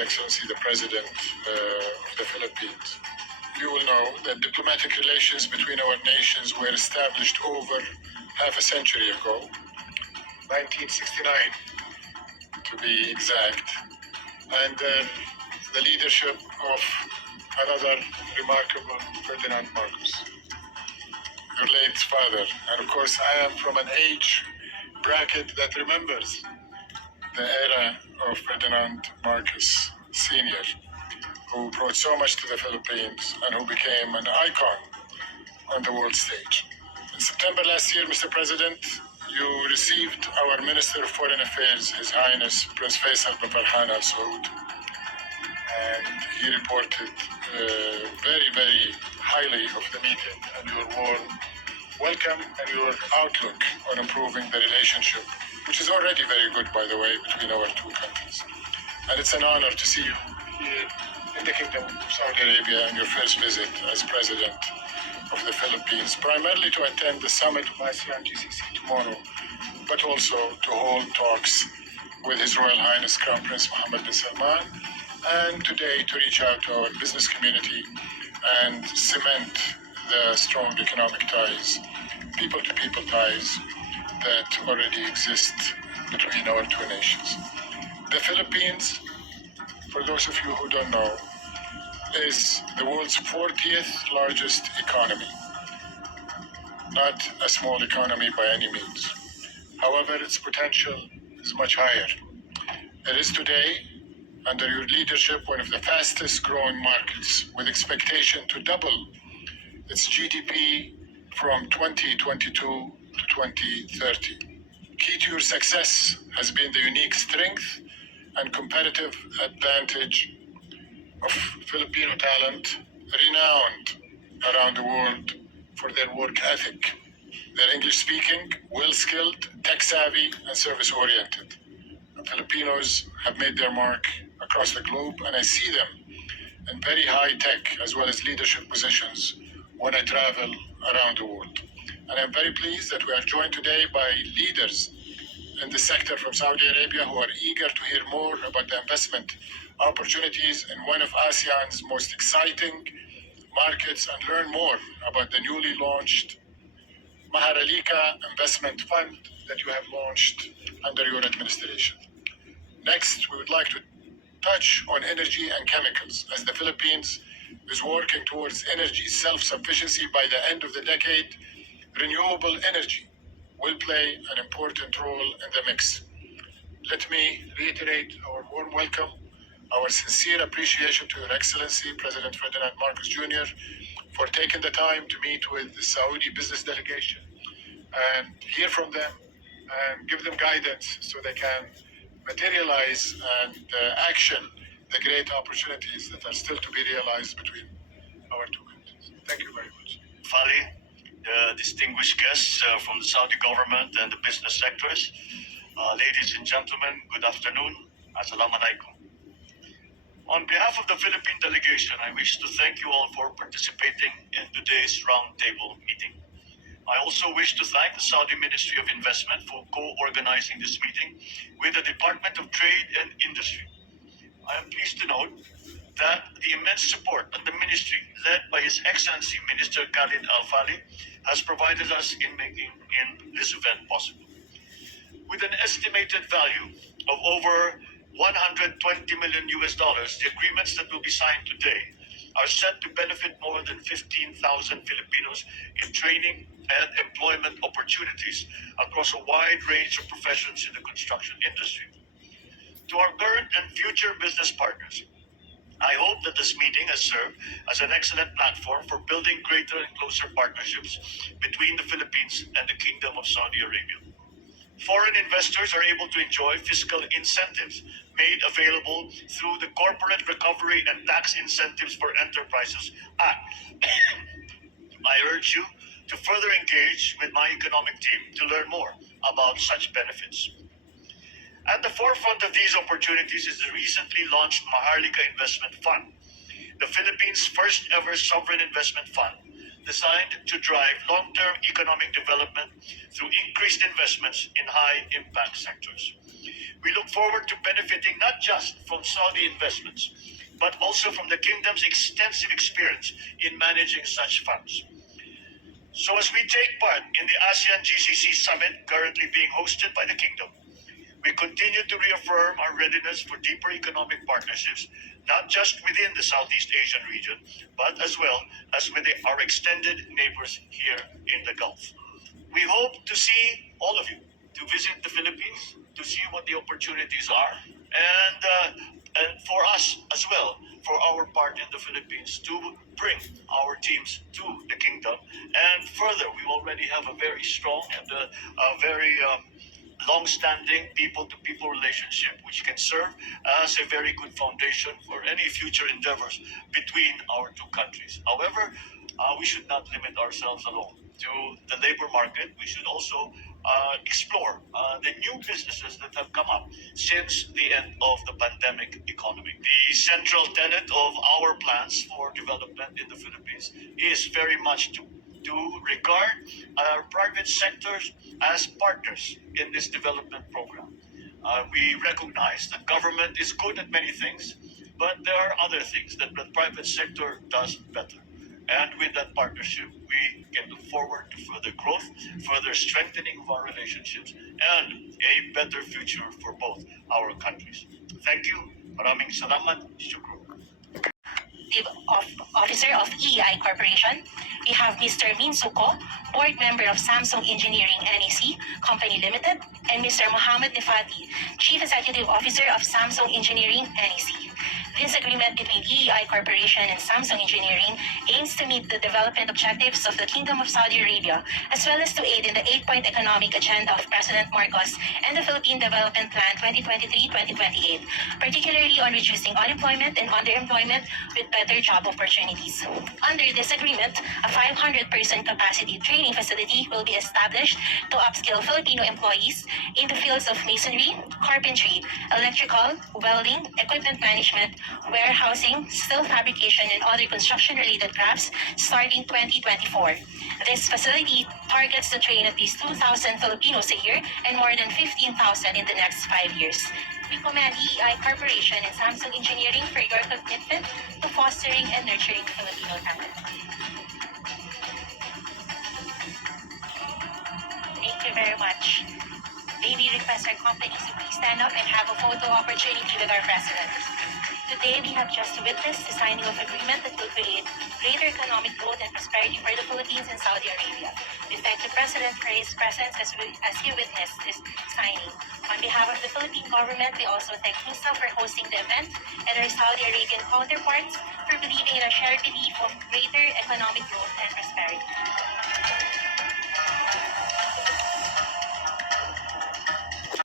Excellency the President of the Philippines. You will know that diplomatic relations between our nations were established over half a century ago, 1969 to be exact, under the leadership of another remarkable Ferdinand Marcos, your late father. And of course, I am from an age bracket that remembers the era of Ferdinand Marcos Sr., who brought so much to the Philippines and who became an icon on the world stage. In September last year, Mr. President, you received our Minister of Foreign Affairs, His Highness Prince Faisal bin Farhan Al Saud, and he reported very, very highly of the meeting and your warm welcome and your outlook on improving the relationship, which is already very good, by the way, between our two countries. And it's an honor to see you here in the Kingdom of Saudi Arabia on your first visit as President of the Philippines, primarily to attend the summit of ASEAN GCC tomorrow, but also to hold talks with His Royal Highness Crown Prince Mohammed bin Salman, and today to reach out to our business community and cement the strong economic ties, people-to-people ties that already exist between our two nations. The Philippines, for those of you who don't know, is the world's 40th largest economy. Not a small economy by any means. However, its potential is much higher. It is today, under your leadership, one of the fastest growing markets, with expectation to double its GDP from 2022 to 2030. Key to your success has been the unique strength and competitive advantage of Filipino talent, renowned around the world for their work ethic. They're English-speaking, well-skilled, tech-savvy, and service-oriented. Filipinos have made their mark across the globe, and I see them in very high-tech as well as leadership positions when I travel around the world. And I'm very pleased that we are joined today by leaders in the sector from Saudi Arabia who are eager to hear more about the investment opportunities in one of ASEAN's most exciting markets and learn more about the newly launched Maharalika Investment Fund that you have launched under your administration. Next, we would like to touch on energy and chemicals, as the Philippines is working towards energy self-sufficiency by the end of the decade. Renewable energy will play an important role in the mix. Let me reiterate our warm welcome, our sincere appreciation to Your Excellency, President Ferdinand Marcos Jr., for taking the time to meet with the Saudi business delegation and hear from them and give them guidance so they can materialize and action the great opportunities that are still to be realized between our two countries. Thank you very much. Fali, the distinguished guests from the Saudi government and the business sectors, ladies and gentlemen, good afternoon. Assalamu alaikum. On behalf of the Philippine delegation, I wish to thank you all for participating in today's roundtable meeting. I also wish to thank the Saudi Ministry of Investment for co-organizing this meeting with the Department of Trade and Industry. I am pleased to note that the immense support that the ministry, led by His Excellency Minister Khalid Al-Fali, has provided us in making this event possible. With an estimated value of over $120 million, the agreements that will be signed today are set to benefit more than 15,000 Filipinos in training and employment opportunities across a wide range of professions in the construction industry. To our current and future business partners, I hope that this meeting has served as an excellent platform for building greater and closer partnerships between the Philippines and the Kingdom of Saudi Arabia. Foreign investors are able to enjoy fiscal incentives made available through the Corporate Recovery and Tax Incentives for Enterprises Act. I urge you to further engage with my economic team to learn more about such benefits. At the forefront of these opportunities is the recently launched Maharlika Investment Fund, the Philippines' first ever sovereign investment fund designed to drive long-term economic development through increased investments in high-impact sectors. We look forward to benefiting not just from Saudi investments, but also from the kingdom's extensive experience in managing such funds. So as we take part in the ASEAN GCC summit currently being hosted by the kingdom, we continue to reaffirm our readiness for deeper economic partnerships, not just within the Southeast Asian region, but as well as with our extended neighbors here in the Gulf. We hope to see all of you to visit the Philippines, to see what the opportunities are, and for us as well, for our part in the Philippines, to bring our teams to the kingdom. And further, we already have a very strong and a very long-standing people-to-people relationship, which can serve as a very good foundation for any future endeavors between our two countries. However, we should not limit ourselves alone to the labor market. We should also explore the new businesses that have come up since the end of the pandemic economy. The central tenet of our plans for development in the Philippines is very much to regard our private sectors as partners in this development program. We recognize that government is good at many things, but there are other things that the private sector does better. And with that partnership, we can look forward to further growth, further strengthening of our relationships, and a better future for both our countries. Thank you. Maraming salamat. Shukran. Officer of EEI Corporation. We have Mr. Min Suko, Board Member of Samsung Engineering NEC Company Limited, and Mr. Mohammed Nifati, Chief Executive Officer of Samsung Engineering NEC. This agreement between EEI Corporation and Samsung Engineering aims to meet the development objectives of the Kingdom of Saudi Arabia, as well as to aid in the 8-point economic agenda of President Marcos and the Philippine Development Plan 2023-2028, particularly on reducing unemployment and underemployment with better job opportunities. Under this agreement, a 500-person capacity training facility will be established to upskill Filipino employees in the fields of masonry, carpentry, electrical, welding, equipment management, warehousing, steel fabrication, and other construction-related crafts starting 2024. This facility targets to train at least 2,000 Filipinos a year and more than 15,000 in the next 5 years. We commend EEI Corporation and Samsung Engineering for your commitment to fostering and nurturing Filipino talent. Thank you very much. May we request our companies to please stand up and have a photo opportunity with our President. Today, we have just witnessed the signing of agreement that will create greater economic growth and prosperity for the Philippines and Saudi Arabia. We thank the President for his presence as he witnessed this signing. On behalf of the Philippine government, we also thank MISA for hosting the event and our Saudi Arabian counterparts for believing in our shared belief of greater economic growth and prosperity.